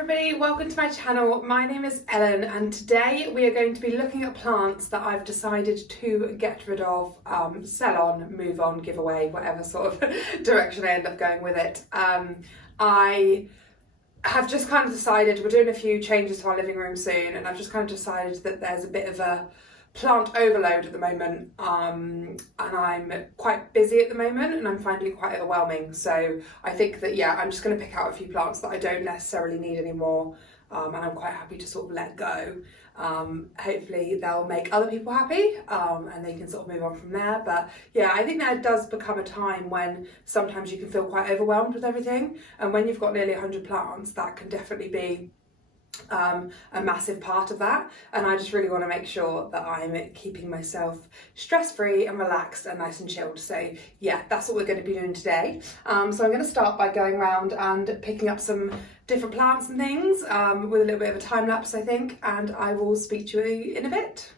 everybody, welcome to my channel. My name is Ellen and today we are going to be looking at plants that I've decided to get rid of, sell on, move on, give away, whatever sort of direction I end up going with it. I have just kind of decided, we're doing a few changes to our living room soon, and I've just kind of decided that there's a bit of a plant overload at the moment, and I'm quite busy at the moment and I'm finding it quite overwhelming. So I think that, yeah, I'm just going to pick out a few plants that I don't necessarily need anymore, and I'm quite happy to sort of let go. Hopefully they'll make other people happy, and they can sort of move on from there. But yeah, I think there does become a time when sometimes you can feel quite overwhelmed with everything, and when you've got nearly 100 plants, that can definitely be a massive part of that, and I just really want to make sure that I'm keeping myself stress-free and relaxed and nice and chilled. So yeah, that's what we're going to be doing today. So I'm going to start by going around and picking up some different plants and things, with a little bit of a time lapse, I think, and I will speak to you in a bit.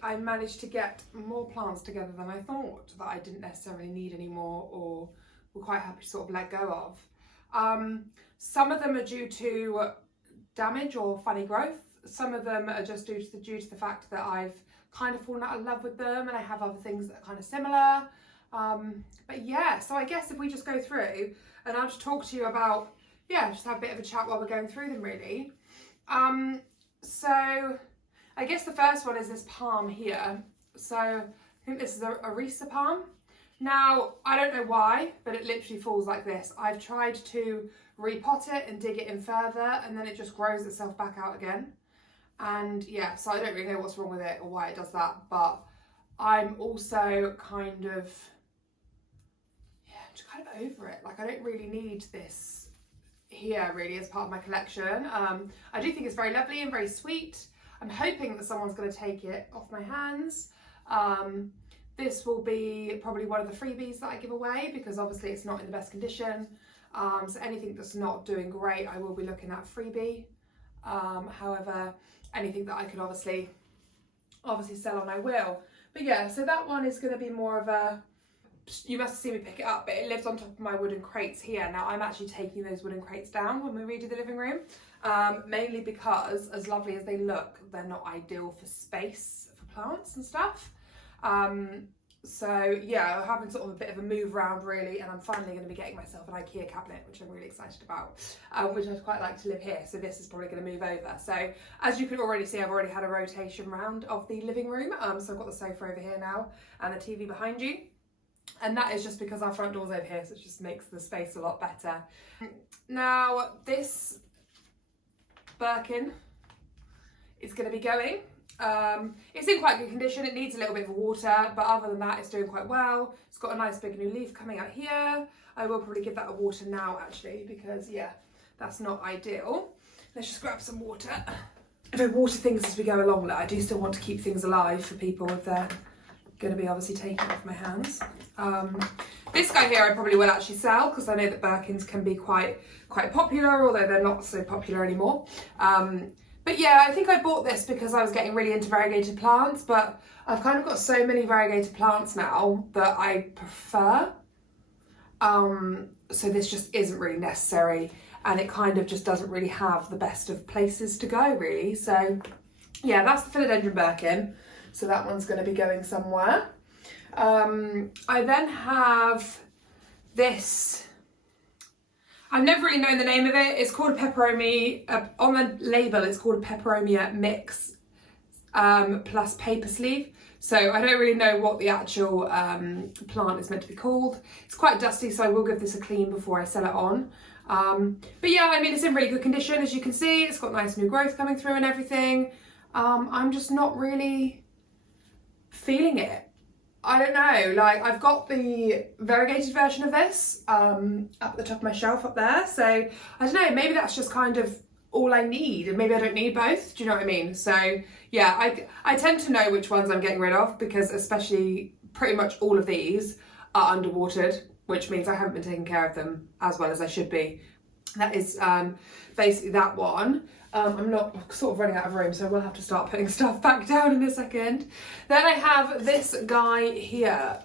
I managed to get more plants together than I thought that I didn't necessarily need anymore or were quite happy to sort of let go of. Some of them are due to damage or funny growth. Some of them are just due to the fact that I've kind of fallen out of love with them and I have other things that are kind of similar. But yeah, so I guess if we just go through and I'll just talk to you about, yeah, just have a bit of a chat while we're going through them really. So I guess the first one is this palm here. So I think this is a Risa palm. Now, I don't know why, but it literally falls like this. I've tried to repot it and dig it in further, and then it just grows itself back out again. And yeah, so I don't really know what's wrong with it or why it does that, but I'm also kind of, yeah, I'm just kind of over it. Like, I don't really need this here really as part of my collection. I do think it's very lovely and very sweet. I'm hoping that someone's going to take it off my hands. This will be probably one of the freebies that I give away because obviously it's not in the best condition. So anything that's not doing great, I will be looking at freebie. However, anything that I could obviously sell on, I will. But yeah, so that one is going to be more of a, you must have seen me pick it up, but it lives on top of my wooden crates here. Now I'm actually taking those wooden crates down when we redo the living room, mainly because as lovely as they look, they're not ideal for space for plants and stuff. So yeah, I'm having sort of a bit of a move around really, and I'm finally going to be getting myself an IKEA cabinet, which I'm really excited about, which I'd quite like to live here. So this is probably going to move over. So as you can already see, I've already had a rotation round of the living room. So I've got the sofa over here now and the TV behind you. And that is just because our front door's over here, so it just makes the space a lot better. Now, this Birkin is going to be going. It's in quite good condition. It needs a little bit of water, but other than that, it's doing quite well. It's got a nice big new leaf coming out here. I will probably give that a water now, actually, because, yeah, that's not ideal. Let's just grab some water. If I water things as we go along, like, I do still want to keep things alive for people if they're going to be obviously taken off my hands. This guy here I probably will actually sell because I know that Birkins can be quite popular, although they're not so popular anymore. But yeah, I think I bought this because I was getting really into variegated plants, but I've kind of got so many variegated plants now that I prefer. So this just isn't really necessary, and it kind of just doesn't really have the best of places to go really. So yeah, that's the Philodendron Birkin. So that one's going to be going somewhere. I then have this, I've never really known the name of it. It's called a Peperomia. On the label, it's called a Peperomia mix plus paper sleeve. So I don't really know what the actual plant is meant to be called. It's quite dusty, so I will give this a clean before I sell it on. But yeah, I mean, it's in really good condition, as you can see. It's got nice new growth coming through and everything. I'm just not really feeling it. I don't know, like I've got the variegated version of this up at the top of my shelf up there. So I don't know, maybe that's just kind of all I need, and maybe I don't need both. Do you know what I mean? So yeah, I tend to know which ones I'm getting rid of, because especially pretty much all of these are underwatered, which means I haven't been taking care of them as well as I should be. That is basically that one. I'm not sort of running out of room, so we'll have to start putting stuff back down in a second. Then I have this guy here.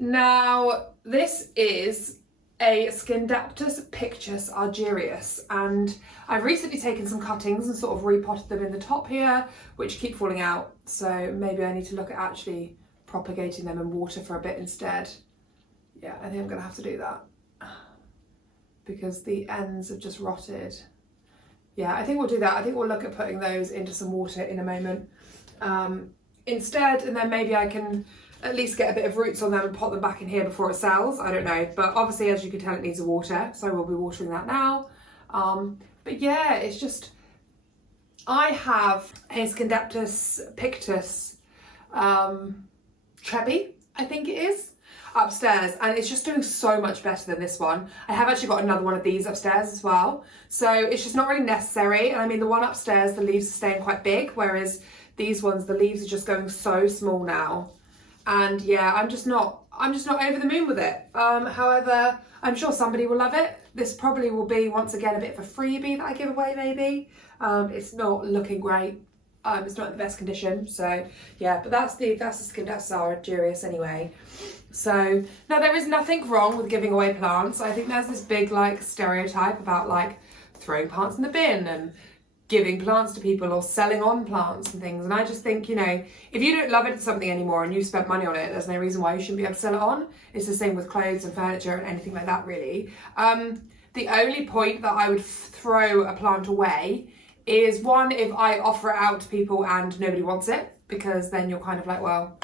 Now, this is a Scindaptus pictus argyrius, and I've recently taken some cuttings and sort of repotted them in the top here, which keep falling out. So maybe I need to look at actually propagating them in water for a bit instead. Yeah, I think I'm gonna have to do that, because the ends have just rotted. Yeah, I think we'll do that. I think we'll look at putting those into some water in a moment instead, and then maybe I can at least get a bit of roots on them and pot them back in here before it sells. I don't know, but obviously, as you can tell, it needs water, so I will be watering that now. But yeah, it's just, I have a Scindaptus pictus trebi, I think it is, upstairs, and it's just doing so much better than this one. I have actually got another one of these upstairs as well, so it's just not really necessary. And I mean, the one upstairs, the leaves are staying quite big, whereas these ones, the leaves are just going so small now. And yeah, I'm just not over the moon with it. However, I'm sure somebody will love it. This probably will be, once again, a bit of a freebie that I give away, maybe. It's not looking great. It's not in the best condition, so yeah, but that's the Scindaptus argyrius anyway. So now, there is nothing wrong with giving away plants. I think there's this big like stereotype about like throwing plants in the bin and giving plants to people or selling on plants and things, and I just think, you know, if you don't love it something anymore and you spent money on it, there's no reason why you shouldn't be able to sell it on. It's the same with clothes and furniture and anything like that, really. The only point that I would throw a plant away is, one, if I offer it out to people and nobody wants it, because then you're kind of like, well,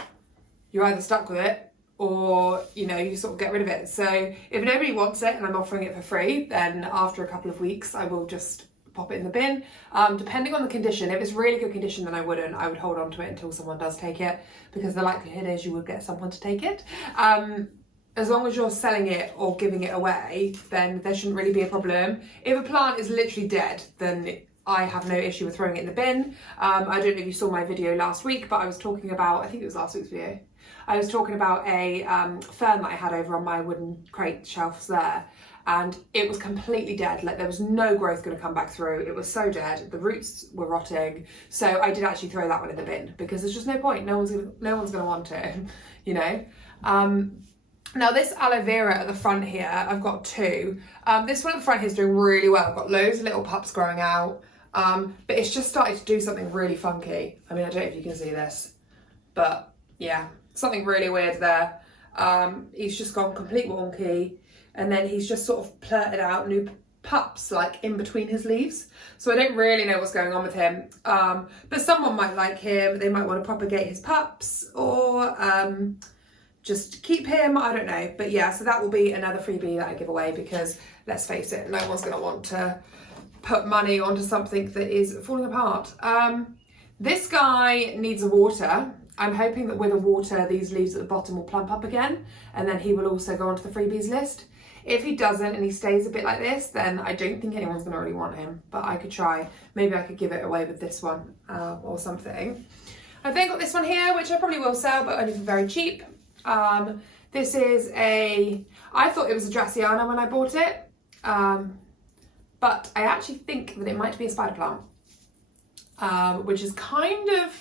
you're either stuck with it or, you know, you sort of get rid of it. So if nobody wants it and I'm offering it for free, then after a couple of weeks I will just pop it in the bin. Depending on the condition, if it's really good condition, then I would hold on to it until someone does take it, because the likelihood is you would get someone to take it. As long as you're selling it or giving it away, then there shouldn't really be a problem. If a plant is literally dead, then I have no issue with throwing it in the bin. I don't know if you saw my video last week, but I was talking about, I think it was last week's video, I was talking about a fern that I had over on my wooden crate shelves there, and it was completely dead. Like, there was no growth going to come back through. It was so dead. The roots were rotting. So I did actually throw that one in the bin, because there's just no point. No one's gonna want it, you know. Now, this aloe vera at the front here, I've got two. This one at the front here is doing really well. I've got loads of little pups growing out. But it's just started to do something really funky. I mean, I don't know if you can see this, but yeah, something really weird there. He's just gone complete wonky, and then he's just sort of plurted out new pups like in between his leaves. So I don't really know what's going on with him. But someone might like him. They might want to propagate his pups, or just keep him. I don't know. But yeah, so that will be another freebie that I give away, because let's face it, no one's going to want to put money onto something that is falling apart. This guy needs a water. I'm hoping that with a water, these leaves at the bottom will plump up again, and then he will also go onto the freebies list. If he doesn't and he stays a bit like this, then I don't think anyone's going to really want him, but I could try. Maybe I could give it away with this one or something. I've then got this one here, which I probably will sell, but only for very cheap. This is I thought it was a Dracaena when I bought it, but I actually think that it might be a spider plant, which is kind of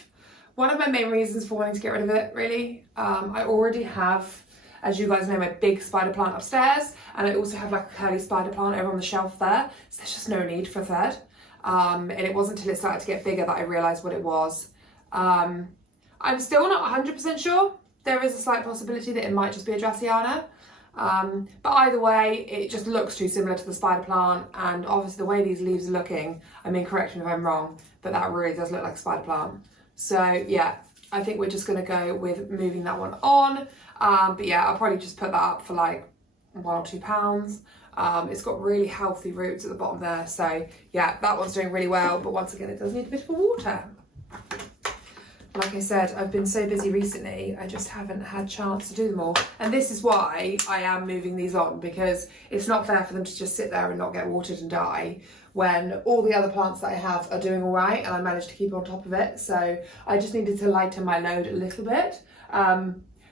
one of my main reasons for wanting to get rid of it, really. I already have, as you guys know, my big spider plant upstairs, and I also have like a curly spider plant over on the shelf there, so there's just no need for a third. And it wasn't until it started to get bigger that I realised what it was. I'm still not 100% sure. There is a slight possibility that it might just be a Dracaena. But either way, it just looks too similar to the spider plant, and obviously the way these leaves are looking, I mean, correct me if I'm wrong, but that really does look like a spider plant. So yeah, I think we're just going to go with moving that one on. But yeah, I'll probably just put that up for like £1 or £2. It's got really healthy roots at the bottom there, so yeah, that one's doing really well, but once again, it does need a bit of water. like I said, I've been so busy recently, I just haven't had chance to do them all. And this is why I am moving these on, because it's not fair for them to just sit there and not get watered and die when all the other plants that I have are doing all right and I managed to keep on top of it. So I just needed to lighten my load a little bit.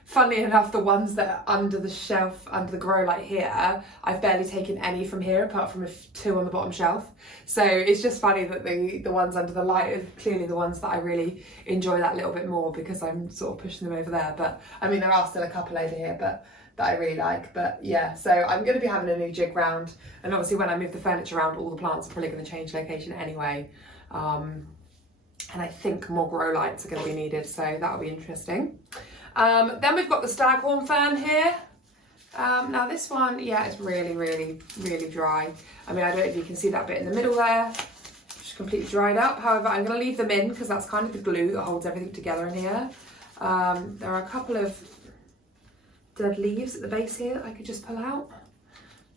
Funnily enough, the ones that are under the shelf, under the grow light here, I've barely taken any from here apart from 2 on the bottom shelf. So it's just funny that the ones under the light are clearly the ones that I really enjoy that little bit more, because I'm sort of pushing them over there. But I mean, there are still a couple over here but that I really like. But yeah, so I'm going to be having a new jig round, and obviously when I move the furniture around, all the plants are probably going to change location anyway. And I think more grow lights are going to be needed, so that'll be interesting. Then we've got the staghorn fern here. Now this one, yeah, it's really, really, really dry. I mean, I don't know if you can see that bit in the middle there, just completely dried up. However, I'm going to leave them in because that's kind of the glue that holds everything together in here. There are a couple of dead leaves at the base here that I could just pull out.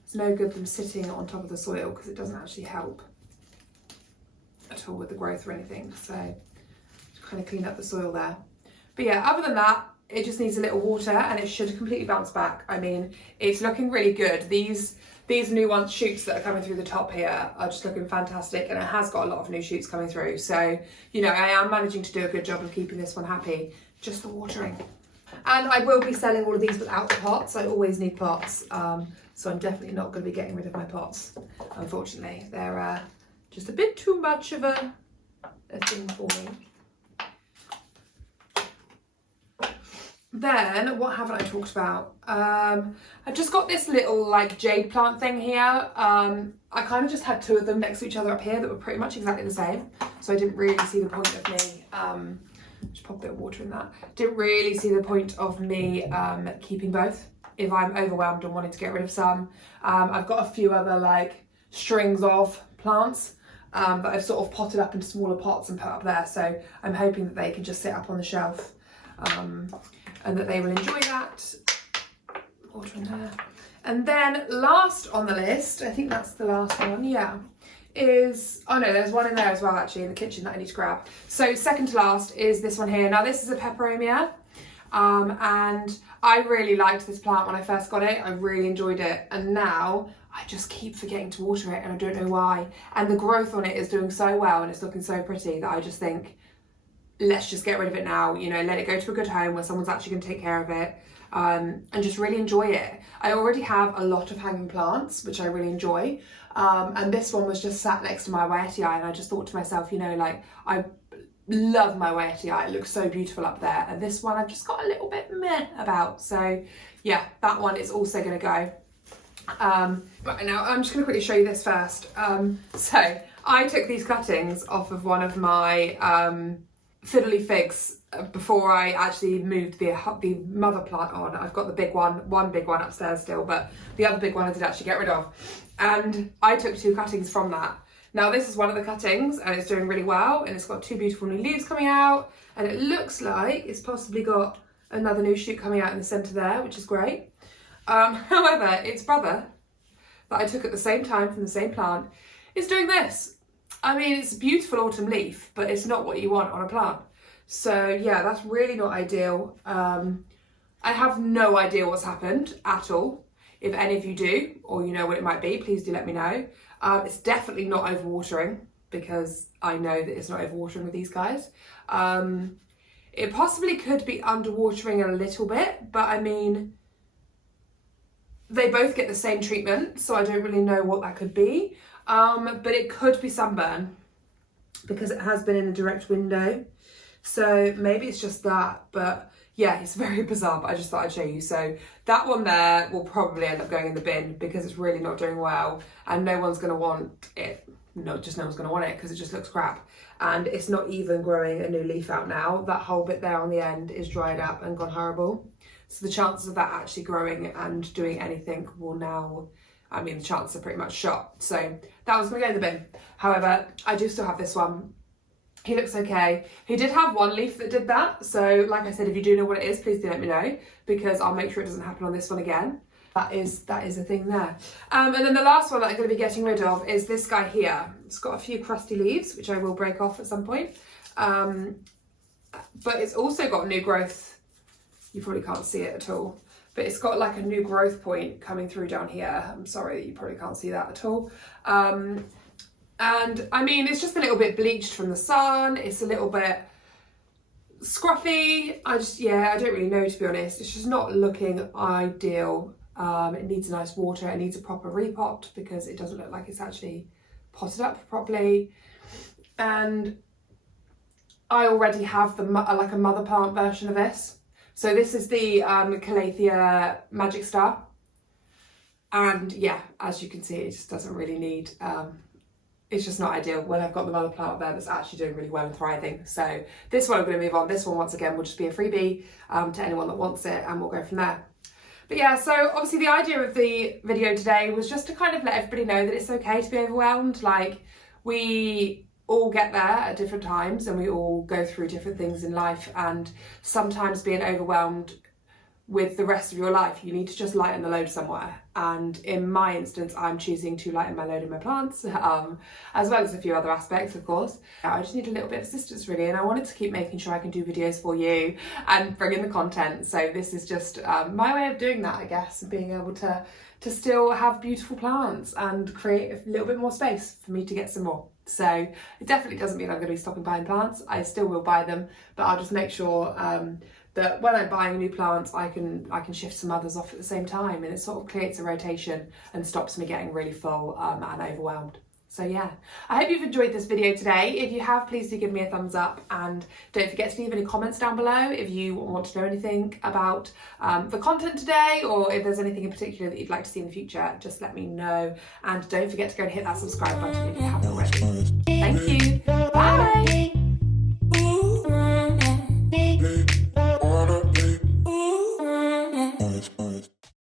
It's no good them sitting on top of the soil because it doesn't actually help at all with the growth or anything. So just kind of clean up the soil there. But yeah, other than that, it just needs a little water and it should completely bounce back. I mean, it's looking really good. These new shoots that are coming through the top here are just looking fantastic, and it has got a lot of new shoots coming through. So, you know, I am managing to do a good job of keeping this one happy, just the watering. And I will be selling all of these without the pots. I always need pots. So I'm definitely not going to be getting rid of my pots, unfortunately. They're just a bit too much of a thing for me. Then, what haven't I talked about? I've just got this little like jade plant thing here. I kind of just had 2 of them next to each other up here that were pretty much exactly the same. So I didn't really see the point of me, just pop a bit of water in that. Didn't really see the point of me keeping both if I'm overwhelmed and wanting to get rid of some. I've got a few other like strings of plants that I've sort of potted up into smaller pots and put up there. So I'm hoping that they can just sit up on the shelf. And that they will enjoy that. Water in there. And then last on the list, I think that's the last one, yeah, is, oh no, there's one in there as well actually in the kitchen that I need to grab. So second to last is this one here. Now this is a Peperomia, and I really liked this plant when I first got it. I really enjoyed it, and now I just keep forgetting to water it and I don't know why. And the growth on it is doing so well and it's looking so pretty that I just think, let's just get rid of it now, you know, let it go to a good home where someone's actually going to take care of it, and just really enjoy it. I already have a lot of hanging plants, which I really enjoy, and this one was just sat next to my Waiatii, and I just thought to myself, you know, like, I love my Waiatii, it looks so beautiful up there, and this one I've just got a little bit meh about. So yeah, that one is also going to go. Right, now I'm just going to quickly show you this first. So I took these cuttings off of one of my fiddly figs before I actually moved the mother plant on. I've got the big one big one upstairs still, but the other big one I did actually get rid of. And I took 2 cuttings from that. Now this is one of the cuttings and it's doing really well, and it's got 2 beautiful new leaves coming out, and it looks like it's possibly got another new shoot coming out in the centre there, which is great. However, its brother that I took at the same time from the same plant is doing this. I mean, it's a beautiful autumn leaf, but it's not what you want on a plant. So yeah, that's really not ideal. I have no idea what's happened at all. If any of you do, or you know what it might be, please do let me know. It's definitely not overwatering, because I know that it's not overwatering with these guys. It possibly could be underwatering a little bit, but I mean, they both get the same treatment, so I don't really know what that could be. But it could be sunburn, because it has been in a direct window. So maybe it's just that, but yeah, it's very bizarre, but I just thought I'd show you. So that one there will probably end up going in the bin because it's really not doing well, and no one's going to want it. No one's going to want it because it just looks crap. And it's not even growing a new leaf out now. That whole bit there on the end is dried up and gone horrible. So the chances of that actually growing and doing anything will now, I mean, the chances are pretty much shot. So that was going to go in the bin. However, I do still have this one. He looks okay. He did have one leaf that did that. So like I said, if you do know what it is, please do let me know, because I'll make sure it doesn't happen on this one again. That is a thing there. And then the last one that I'm going to be getting rid of is this guy here. It's got a few crusty leaves, which I will break off at some point. but it's also got new growth. You probably can't see it at all, but it's got like a new growth point coming through down here. I'm sorry that you probably can't see that at all. And I mean, it's just a little bit bleached from the sun. It's a little bit scruffy. I don't really know, to be honest. It's just not looking ideal. It needs a nice water. It needs a proper repot because it doesn't look like it's actually potted up properly. And I already have like a mother plant version of this. So this is the Calathea Magic Star. And yeah, as you can see, it just doesn't really need, it's just not ideal when I've got the mother plant there that's actually doing really well and thriving. So this one I'm going to move on. This one, once again, will just be a freebie to anyone that wants it, and we'll go from there. But yeah, so obviously the idea of the video today was just to kind of let everybody know that it's okay to be overwhelmed. Like, we all get there at different times and we all go through different things in life, and sometimes being overwhelmed with the rest of your life, you need to just lighten the load somewhere. And in my instance, I'm choosing to lighten my load in my plants, as well as a few other aspects, of course. I just need a little bit of assistance, really, and I wanted to keep making sure I can do videos for you and bring in the content. So this is just my way of doing that, I guess, and being able to still have beautiful plants and create a little bit more space for me to get some more. So it definitely doesn't mean I'm going to be stopping buying plants. I still will buy them, but I'll just make sure that when I'm buying new plants, I can shift some others off at the same time, and it sort of creates a rotation and stops me getting really full and overwhelmed. So yeah, I hope you've enjoyed this video today. If you have, please do give me a thumbs up, and don't forget to leave any comments down below if you want to know anything about the content today, or if there's anything in particular that you'd like to see in the future, just let me know. And don't forget to go and hit that subscribe button if you haven't already. Thank you.